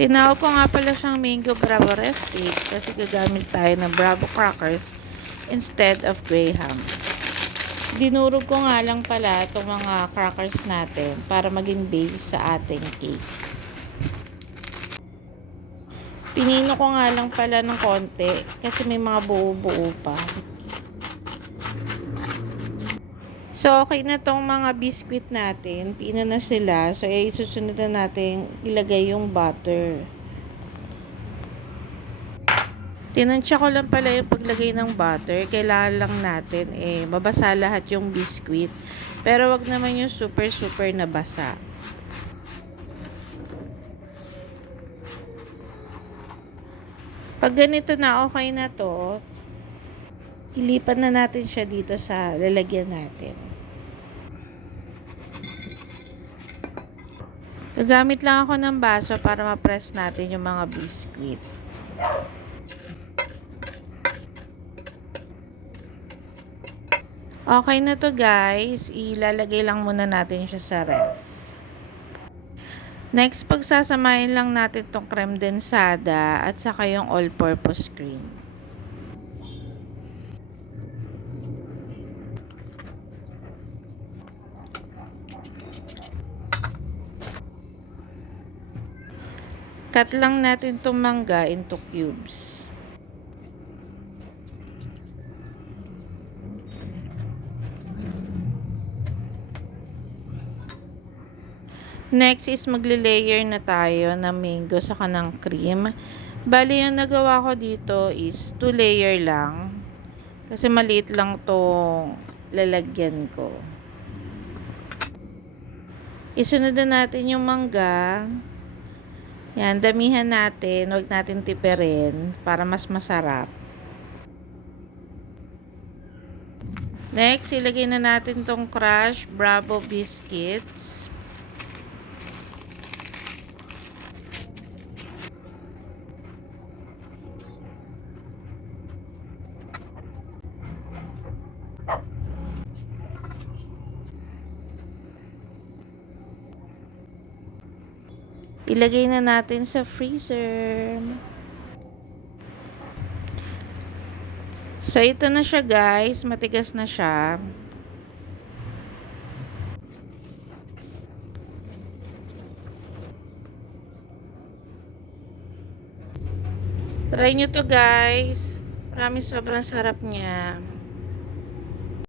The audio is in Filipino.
Tinawag ko nga pala siyang Mango Bravo Ref Cake kasi gagamit tayo ng Bravo crackers instead of Graham. Dinurog ko nga lang pala itong mga crackers natin para maging base sa ating cake. Pinino ko nga lang pala ng konti kasi may mga buo-buo pa. So, okay na tong mga biscuit natin. Pino na sila. So, susunod na natin ilagay yung butter. Tinansya ko lang pala yung paglagay ng butter. Kailangan lang natin mabasa lahat yung biscuit. Pero wag naman yung super na basa. Pag ganito na, okay na to, ilipat na natin siya dito sa lalagyan natin. Gagamit lang ako ng baso para ma-press natin yung mga biscuit. Okay na to guys, ilalagay lang muna natin siya sa ref. Next, pagsasamahin lang natin tong creme densada at saka yung all-purpose cream. Cut lang natin tong mangga into cubes. Next is magle-layer na tayo ng mango sa kanang cream. Bali yung nagawa ko dito is 2 layer lang. Kasi maliit lang tong lalagyan ko. Isunod na natin yung mangga. Yan, damihan natin. Huwag natin tipirin para mas masarap. Next, ilagay na natin tong crushed Bravo biscuits. Ilagay na natin sa freezer. So, ito na siya guys. Matigas na siya. Try nyo to guys. Maraming sobrang sarap niya.